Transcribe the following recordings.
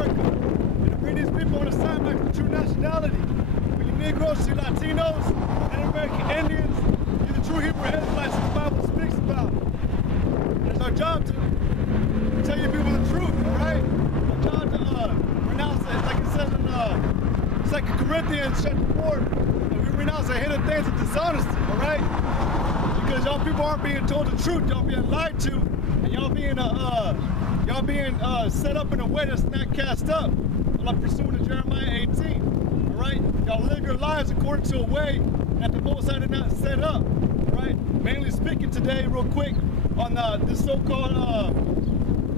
America. And to bring these people on the side back to true nationality. For you Negroes, you Latinos, and American Indians, you're the true Hebrew Israelites the Bible speaks about. And it's our job to tell you people the truth, all right? Our job to renounce it, like it says in 2 Corinthians chapter 4, that we renounce the hidden things of dishonesty, all right? Because y'all people aren't being told the truth, y'all being lied to, and y'all being set up in a way that's not cast up, like pursuing to Jeremiah 18, all right? Y'all live your lives according to a way that the Most High did not set up, all right? Mainly speaking today, real quick, on this so-called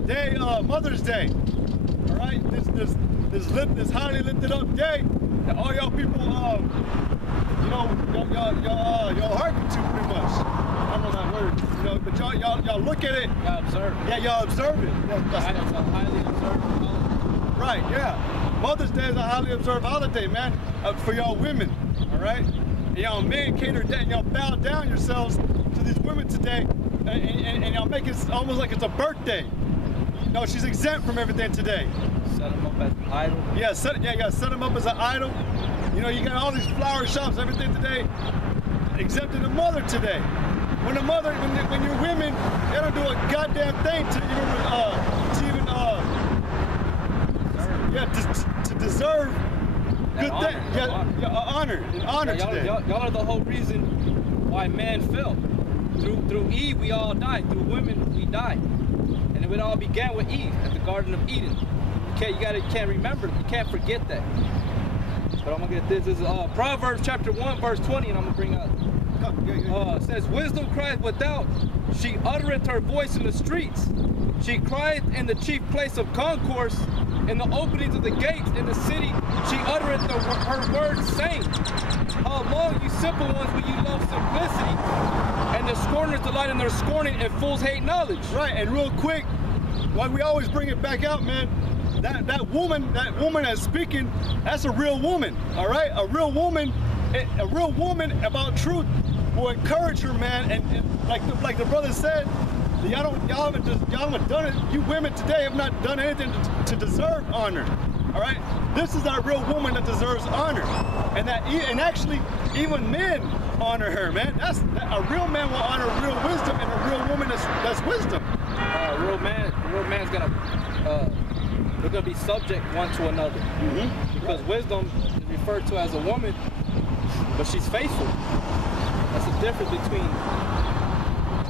day, Mother's Day, all right? This highly lifted up day that all y'all people, you know, y'all hearken to pretty much. I don't know that word, you know, but y'all look at it. Y'all observe. Yeah, y'all observe it. Yeah, it's a highly observed holiday. Right, yeah. Mother's Day is a highly observed holiday, man, for y'all women, all right? And y'all men cater down, y'all bow down yourselves to these women today, and y'all make it almost like it's a birthday. No, she's exempt from everything today. Set them up as an idol. Yeah, you gotta set them up as an idol. You know, you got all these flower shops, everything today, exempting the mother today. When the mother, when you're women, they don't do a goddamn thing to deserve good things. Yeah, honor today. Y'all are the whole reason why man fell. Through Eve, we all died. Through women, we died. And it all began with Eve at the Garden of Eden. You can't remember, you can't forget that. But I'm gonna get this. This is Proverbs chapter 1, verse 20, and I'm gonna bring up. It says, wisdom crieth without, she uttereth her voice in the streets. She crieth in the chief place of concourse, in the openings of the gates, in the city, she uttereth her words, saying, how long, you simple ones, will you love simplicity, and the scorners delight in their scorning, and fools hate knowledge. Right, and real quick, like we always bring it back out, man, that woman that's speaking, that's a real woman, all right? A real woman about truth will encourage her, man, and like the brother said, y'all haven't done it. You women today have not done anything to deserve honor. All right, this is our real woman that deserves honor, and actually even men honor her, man. A real man will honor real wisdom, and a real woman that's wisdom. Real man's they're gonna be subject one to another, because wisdom is referred to as a woman, but she's faithful. That's the difference between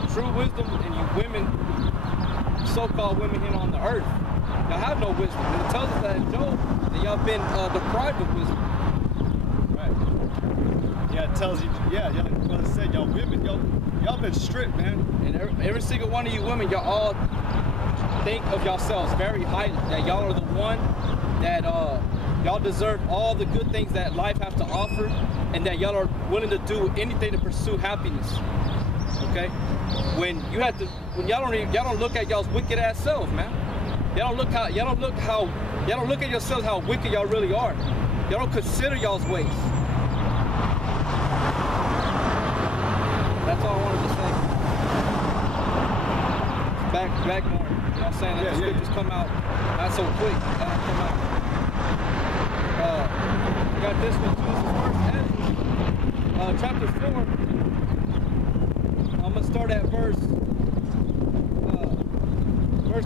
true wisdom and you women, so-called women here on the earth. Y'all have no wisdom. And it tells us that in Job that y'all been deprived of wisdom. Right. Yeah, it tells you. Yeah, like brother said, y'all women, y'all been stripped, man. And every single one of you women, y'all all think of yourselves very highly. That y'all are the one that y'all deserve all the good things that life has to offer, and that y'all are willing to do anything to pursue happiness. Okay, when y'all don't look at y'all's wicked ass self, man. Y'all don't look at yourselves how wicked y'all really are. Y'all don't consider y'all's ways. That's all I wanted to say. Back more. You know what I'm saying? The scriptures come out not so quick. Come out. Got this one too. This is first chapter 4. I'm gonna start at verse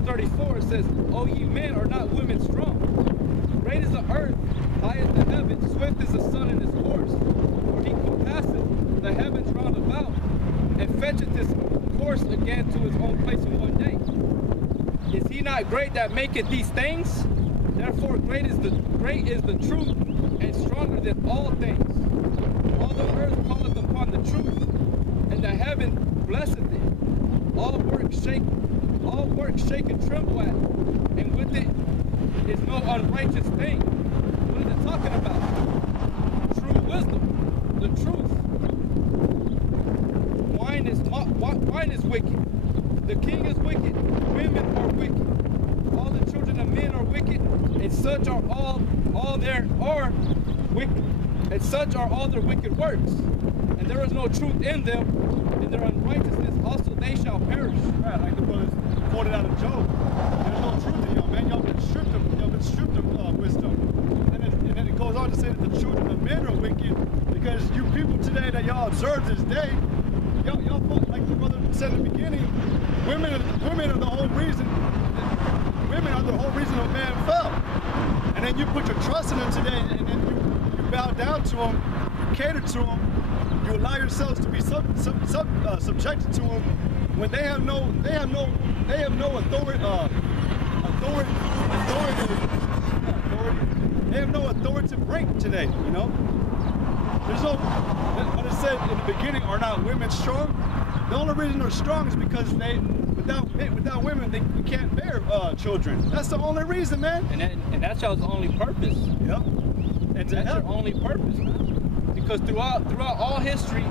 34. It says, "O ye men, are not women strong? Great is the earth, high as the heavens, swift is the sun in his course. For he compasseth the heavens round about, and fetcheth his course again to his own place in one day. Is he not great that maketh these things? Therefore great is the truth, and stronger than all things. All the earth calleth upon the truth, and the heaven blesseth it. All work shake and tremble at it, and with it is no unrighteous thing." What is it talking about? True wisdom, the truth. Wine is wicked. The king is wicked. Women are wicked. All the children of men are wicked, and such are all there are wicked. And such are all their wicked works. And there is no truth in them, and their unrighteousness also they shall perish. Right, like the brothers quoted out of Job. There's no truth in y'all, man. Y'all been stripped of to say that the children of men are wicked, because you people today that y'all observe this day, y'all like the brother said in the beginning, women are the whole reason. Women are the whole reason a man fell. And then you put your trust in them today, and then you bow down to them, you cater to them, you allow yourselves to be subjected to them when they have no authority. They have no authority to bring today. You know, there's no. What it said in the beginning, are not women strong? The only reason they're strong is because without women we can't bear children. That's the only reason, man. And that's y'all's only purpose. Yep. And that's your only purpose, man. Because throughout all history,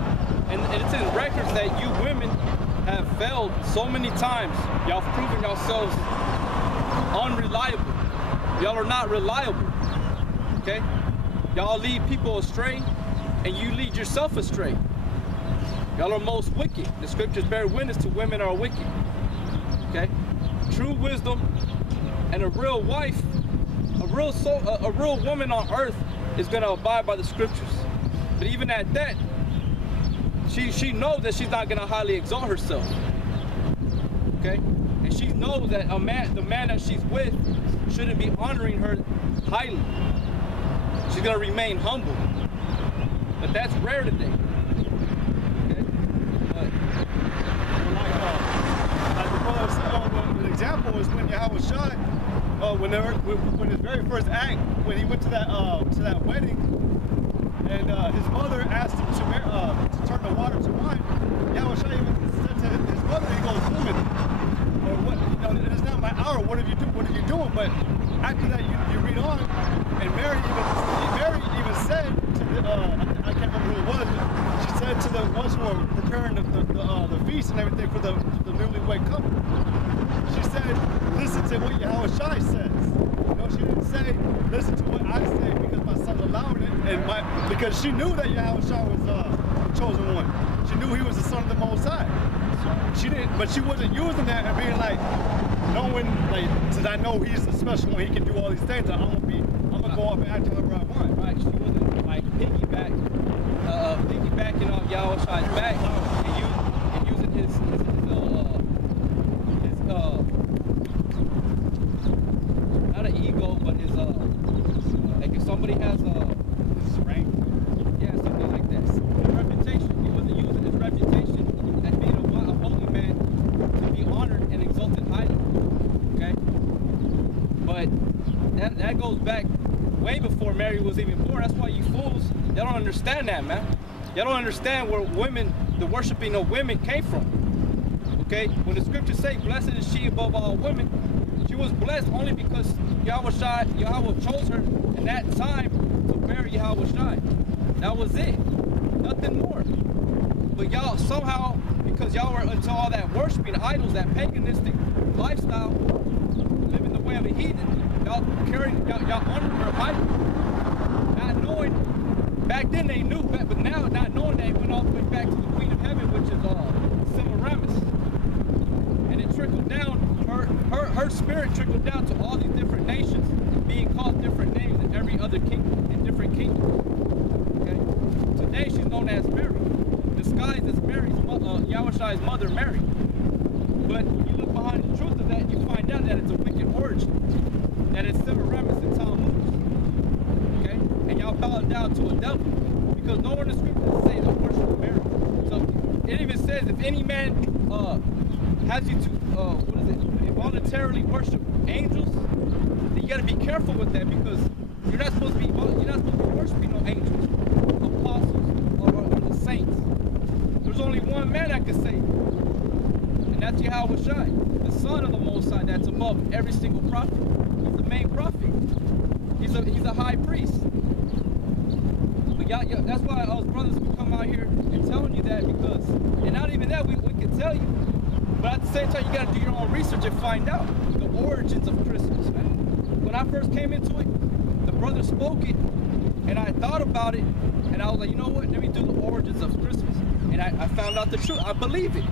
and it's in records that you women have failed so many times. Y'all have proven yourselves unreliable. Y'all are not reliable. Okay? Y'all lead people astray, and you lead yourself astray. Y'all are most wicked. The scriptures bear witness to women are wicked. Okay? True wisdom and a real wife, a real woman on earth is gonna abide by the scriptures. But even at that, she knows that she's not gonna highly exalt herself. Okay? And she knows that the man that she's with shouldn't be honoring her highly. She's gonna remain humble. But that's rare today. An example is when Yahweh Shai, when his very first act, when he went to that wedding, and his mother asked him to turn the water to wine. Yahweh Shai even said to his mother, he goes, "Woman, or what? You know, it is not my hour. What are you doing?" But after that, you read on, and Mary even said to I can't remember who it was. She said to the ones who were preparing the feast and everything for the newlywed couple. She said, "Listen to what Yahweh Shai says." You know, she didn't say, "Listen to what I say because my son's allowing it," because she knew that Yahweh Shai was the chosen one. She knew he was the son of the Most High. She didn't, but she wasn't using that and being like, knowing like, since I know he's the special one, he can do all these things. I'm gonna go off and act however I want. Right? She wasn't like piggybacking on Yahweh Shai's back and using his not an ego, but his like if somebody has his rank, yeah, something like that. His reputation. He wasn't using his reputation as being a holy man to be honored and exalted highly. Okay, but that goes back way before Mary was even born. That's why you fools, y'all don't understand that, man. Y'all don't understand where the worshiping of women came from. Okay, when the scriptures say, "Blessed is she above all women," she was blessed only because Yahweh chose her in that time to marry Yahweh Shai. That was it, nothing more. But y'all somehow, because y'all were into all that worshiping idols, that paganistic lifestyle, living the way of a heathen, y'all honored her highly, not knowing. Back then they knew, but now not knowing, they went all the way back to the Queen of Heaven, which is Semiramis. And it trickled down, her spirit trickled down to all these different nations, being called different names in every other kingdom, in different kingdoms. Okay? Today she's known as Mary, disguised as Yahweh Shai's mother, Mary. But you look behind the truth of that, you find out that it's a wicked origin, that it's Semiramis and Tammuz. Okay? And y'all bow down to a devil, because no one in the scriptures say don't worship Mary. So it even says if any man has you to involuntarily worship angels, then you got to be careful with that, because you're not supposed to be worshiping no angels, apostles, or the saints. There's only one man that can save, and that's Yahweh Shai, the Son of the Most High, that's above every single prophet. He's the main prophet. He's a high priest. But y'all, that's why us brothers can come out here and telling you that, because, and not even that, we can tell you, but at the same time, you got to do your own research and find out the origins of Christmas, man. When I first came into it, the brother spoke it, and I thought about it, and I was like, you know what, let me do the origins of Christmas. And I found out the truth. I believe it.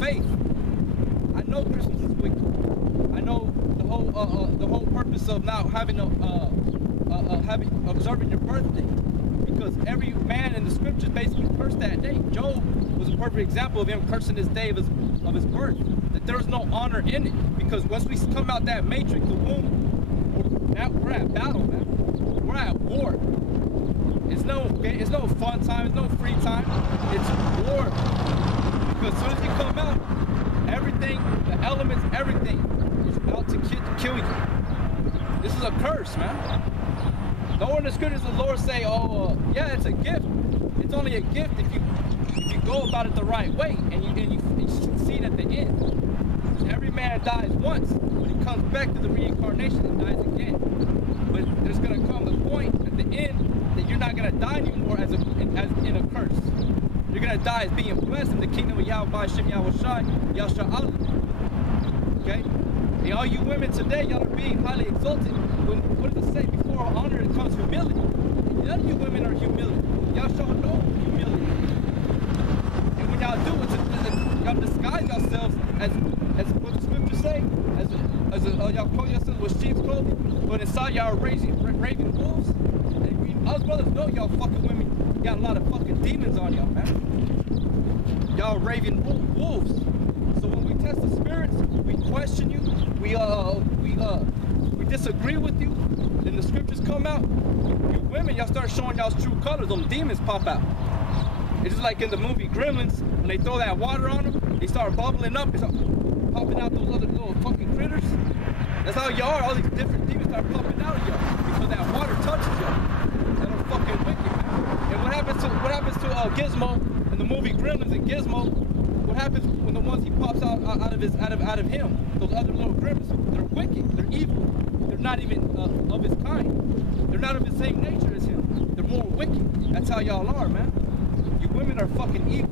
Faith. I know Christmas is wicked. I know the whole purpose of now having observing your birthday, because every man in the scriptures basically cursed that day. Job was a perfect example of him cursing his day of his birth. That there was no honor in it, because once we come out that matrix, the womb, we're at battle, man. We're at war. It's no fun time. It's no free time. It's war. Because as soon as you come out, everything, the elements, everything is out to kill you. This is a curse, man. Nowhere in the scriptures the Lord say, oh, yeah, it's a gift. It's only a gift if you go about it the right way and you succeed at the end. Every man dies once, but he comes back to the reincarnation and dies again. But there's gonna come a point at the end that you're not gonna die anymore as in a curse. You're gonna die as being blessed in the kingdom of Yahweh Shem Yahweh Shai, Yahshua. Okay? And all you women today, y'all are being highly exalted. What does it say? Before honor it comes humility. And none of you women are humility. Y'all show no humility. And when y'all do, y'all disguise yourselves as what the scriptures say, y'all clothe yourselves with sheep's clothing, but inside y'all are raving wolves. And us brothers know y'all fucking women got a lot of fucking demons on y'all, man. Y'all raving wolves. So when we test the spirits, we question you, we disagree with you, then the scriptures come out. You women, y'all start showing y'all's true colors, them demons pop out. It's just like in the movie Gremlins, when they throw that water on them, they start bubbling up, they start popping out those other little fucking critters. That's how y'all are, all these different demons start popping out of y'all, because that water touches y'all. That are fucking wicked, man. And what happens to Gizmo in the movie Gremlins and Gizmo? What happens when the ones he pops out of him, those other little gremlins? They're wicked, they're evil, they're not even of his kind. They're not of the same nature as him. They're more wicked. That's how y'all are, man. You women are fucking evil.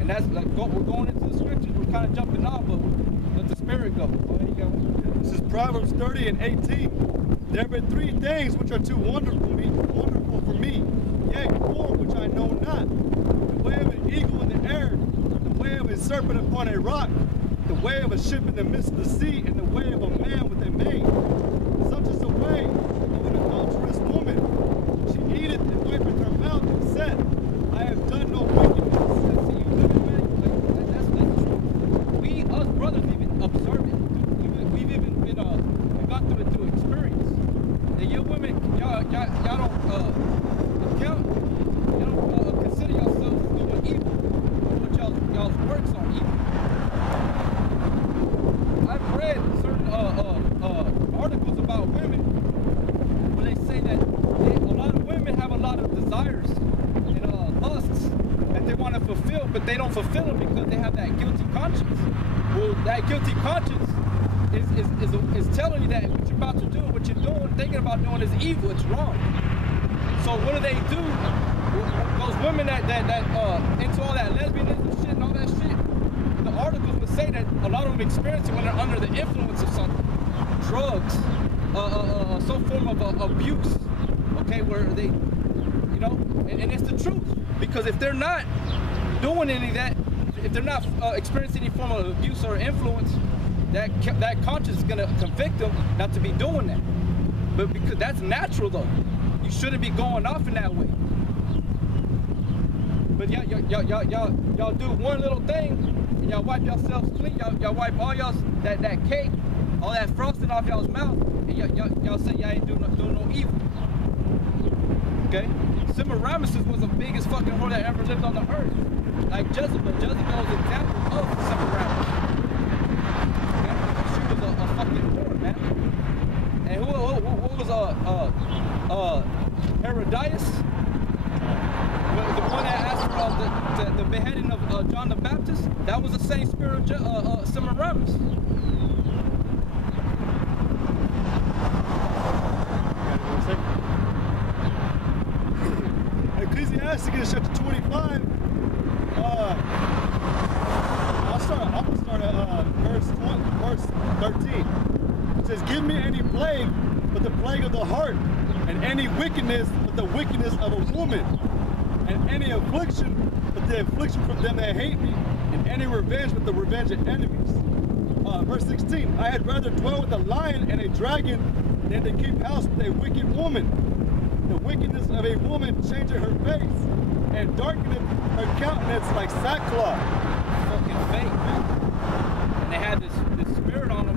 And that's like we're going into the scriptures. We're kind of jumping off, but let the spirit go. This is Proverbs 30 and 18. There have been three things which are too wonderful for me, yea, four which I know not. The way of an eagle in the air, the way of a serpent upon a rock, the way of a ship in the midst of the sea, and the way of a man with a maid. Such is the way of an adulterous woman. She eateth and wipeth her mouth and said, I have done no wickedness. See, you women, man, that's true. We, us brothers, even observe it. We've even been, we've gone through it through experience. And you women, y'all don't consider yourselves doing evil, but y'all's works are evil. I've read certain articles about women where they say that a lot of women have a lot of desires and lusts that they want to fulfill, but they don't fulfill them because they have that guilty conscience. Well, that guilty conscience is telling you that what you're about to do, what you're doing, thinking about doing is evil, it's wrong. So what do they do? Those women that into all that lesbianism shit and all that shit, the articles would say that a lot of them experience it when they're under the influence of something. Drugs, some form of abuse, okay, where they, you know, and it's the truth. Because if they're not doing any of that, if they're not experiencing any form of abuse or influence, that conscience is going to convict them not to be doing that. But because that's natural though. You shouldn't be going off in that way. But y'all do one little thing, and y'all wipe yourselves clean. Y'all wipe all y'all that cake, all that frosting off y'all's mouth, and y'all say y'all ain't doing no evil. Okay? Semiramis was the biggest fucking whore that ever lived on the earth. Like Jezebel. Jezebel was an example of Semiramis. Okay? She was a fucking whore, man. And who was Herodias? The one that asked for the beheading of John the Baptist, that was the same spirit of Semiramis. Ecclesiasticus chapter 25. I'm gonna start at verse 13. It says, "Give me any plague, but the plague of the heart, and any wickedness, but the wickedness of a woman, and any affliction, but the affliction from them that hate me, and any revenge, but the revenge of enemies." Verse 16, "I had rather dwell with a lion and a dragon than to keep house with a wicked woman. The wickedness of a woman changing her face and darkening her countenance like sackcloth. Fucking fake, man. And they had this spirit on them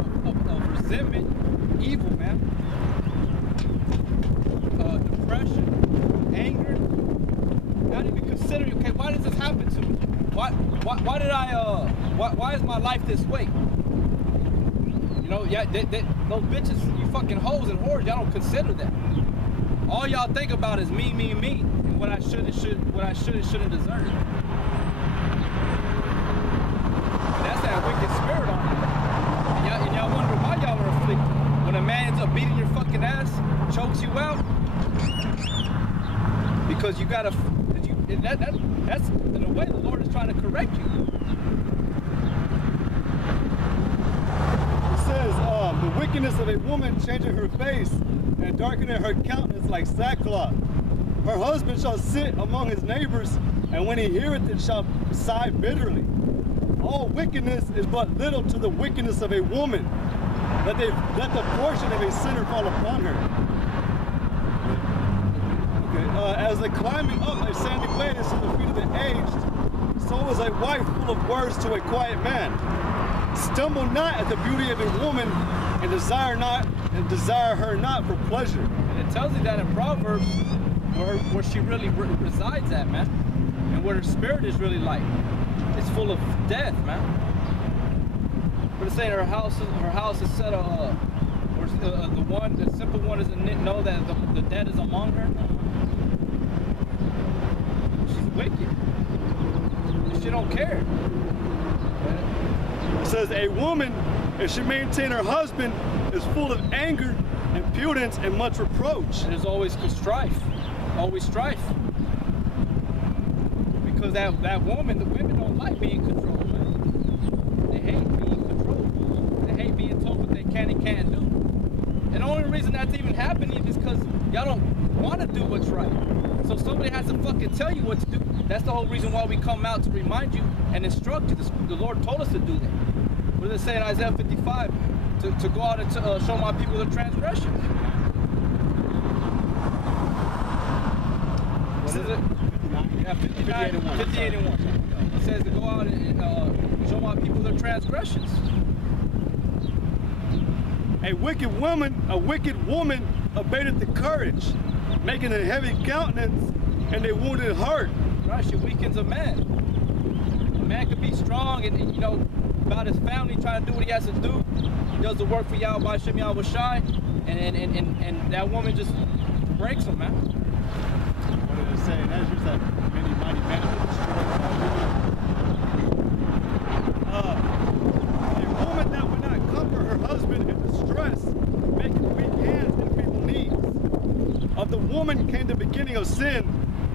of resentment, evil, man. Depression, anger. Not even considering, okay, why does this happen to me? Why is my life this way? You know, yeah, those bitches, you fucking hoes and whores, y'all don't consider that. All y'all think about is me, and what I should and shouldn't deserve. And that's that wicked spirit on you. And y'all wonder why y'all are afflicted. When a man ends up beating your fucking ass, chokes you out, because you gotta, that's in a way the Lord is trying to correct you. It says, the wickedness of a woman changing her face and darkening her countenance like sackcloth. Her husband shall sit among his neighbors, and when he heareth it shall sigh bitterly. All wickedness is but little to the wickedness of a woman. Let the portion of a sinner fall upon her. Okay. As the climbing up a sandy way is to the feet of the aged, so is a wife full of words to a quiet man. Stumble not at the beauty of a woman, and desire her not for pleasure. And it tells you that in Proverbs where she really resides at, man, and what her spirit is really like. It's full of death, man. But it's saying her house is set the simple one doesn't know that the dead is among her. She's wicked. And she don't care. It says a woman, if she maintain her husband, is full of anger, impudence, and much reproach. And there's always strife. Always strife. Because that woman, the women don't like being controlled, man. They hate being controlled. They hate being told what they can and can't do. And the only reason that's even happening is because y'all don't want to do what's right. So somebody has to fucking tell you what to do. That's the whole reason why we come out, to remind you and instruct you. The Lord told us to do that. What does it say in Isaiah 55? To go out and to show my people their transgressions. What is it? 58 and 1. It says to go out and show my people their transgressions. A wicked woman abated the courage, making a heavy countenance and a wounded heart. Right, she weakens a man. A man could be strong and, you know, about his family, trying to do what he has to do. He does the work for Yahweh Shem Yahweh Shai, and that woman just breaks him, man. What did it say? That's just that many mighty men that destroyed a woman that would not comfort her husband in distress, making weak hands and feeble knees. Of the woman came the beginning of sin,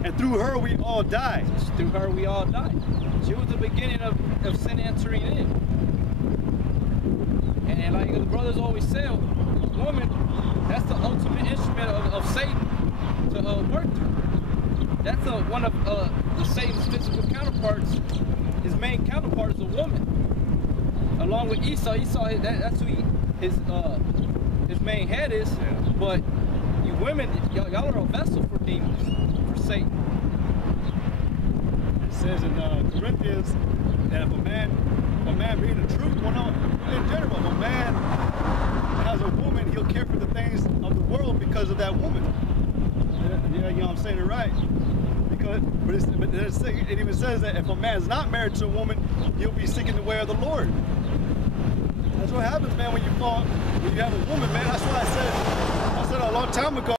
and through her we all die. Through her we all die. She was the beginning of sin entering in. And like the brothers always say, woman, that's the ultimate instrument of Satan to work through. That's one of the Satan's physical counterparts. His main counterpart is a woman. Along with Esau, that's who his main head is. Yeah. But you women, y'all are a vessel for demons, for Satan. It says in Corinthians that if a man being the truth, well, no, in general, if a man has a woman, he'll care for the things of the world because of that woman. Yeah, you know I'm saying it right. But it even says that if a man's not married to a woman, he'll be seeking the way of the Lord. That's what happens, man, when you have a woman, man. That's what I said a long time ago.